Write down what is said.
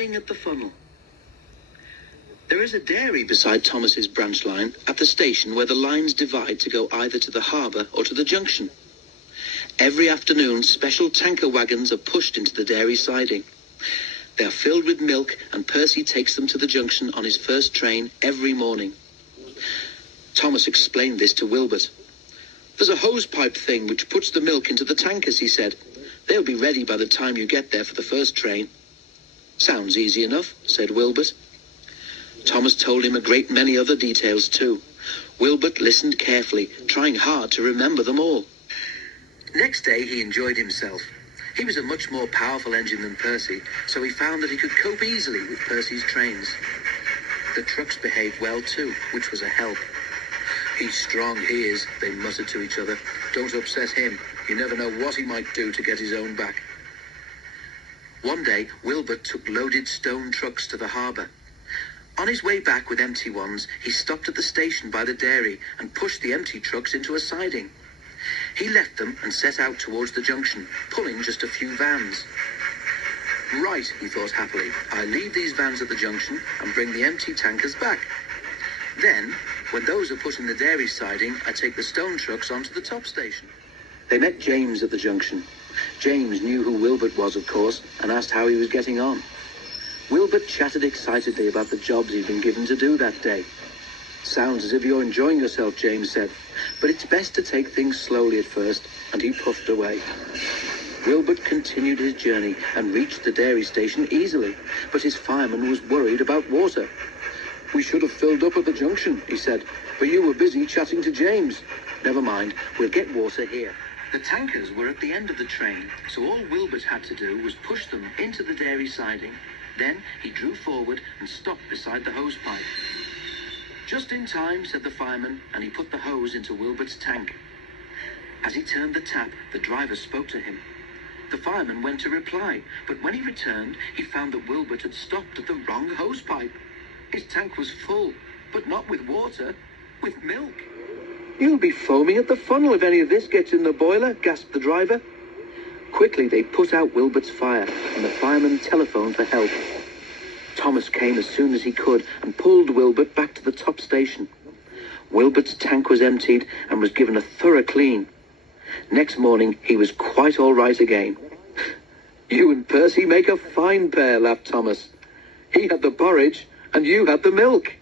foaming at the funnel. There is a dairy beside Thomas's branch line at the station where the lines divide to go either to the harbour or to the junction. Every afternoon, special tanker wagons are pushed into the dairy siding. They are filled with milk, and Percy takes them to the junction on his first train every morning. Thomas explained this to Wilbert. "There's a hose-pipe thing which puts the milk into the tankers," he said. "They'll be ready by the time you get there for the first train." "Sounds easy enough," said Wilbert. Thomas told him a great many other details too. Wilbert listened carefully, trying hard to remember them all. Next day he enjoyed himself. He was a much more powerful engine than Percy, so he found that he could cope easily with Percy's trains. The trucks behaved well too, which was a help. "He's strong, he is," they muttered to each other. "Don't upset him. You never know what he might do to get his own back." One day, Wilbert took loaded stone trucks to the harbour. On his way back with empty ones, he stopped at the station by the dairy and pushed the empty trucks into a siding. He left them and set out towards the junction, pulling just a few vans. "Right," he thought happily, "I leave these vans at the junction and bring the empty tankers back. Then, when those are put in the dairy siding, I take the stone trucks onto the top station." They met James at the junction. James knew who Wilbert was, of course, and asked how he was getting on. Wilbert chatted excitedly about the jobs he'd been given to do that day. "Sounds as if you're enjoying yourself," James said, "but it's best to take things slowly at first," and he puffed away. Wilbert continued his journey and reached the dairy station easily, but his fireman was worried about water. "We should have filled up at the junction," he said, "but you were busy chatting to James." "Never mind, we'll get water here." The tankers were at the end of the train, so all Wilbert had to do was push them into the dairy siding. Then he drew forward and stopped beside the hose pipe. "Just in time," said the fireman, and he put the hose into Wilbert's tank. As he turned the tap, the driver spoke to him. The fireman went to reply, but when he returned, he found that Wilbert had stopped at the wrong hose pipe. His tank was full, but not with water, with milk. "You'll be foaming at the funnel if any of this gets in the boiler," gasped the driver. Quickly they put out Wilbert's fire, and the fireman telephoned for help. Thomas came as soon as he could and pulled Wilbert back to the top station. Wilbert's tank was emptied and was given a thorough clean. Next morning he was quite all right again. "You and Percy make a fine pair," laughed Thomas. "He had the porridge and you had the milk."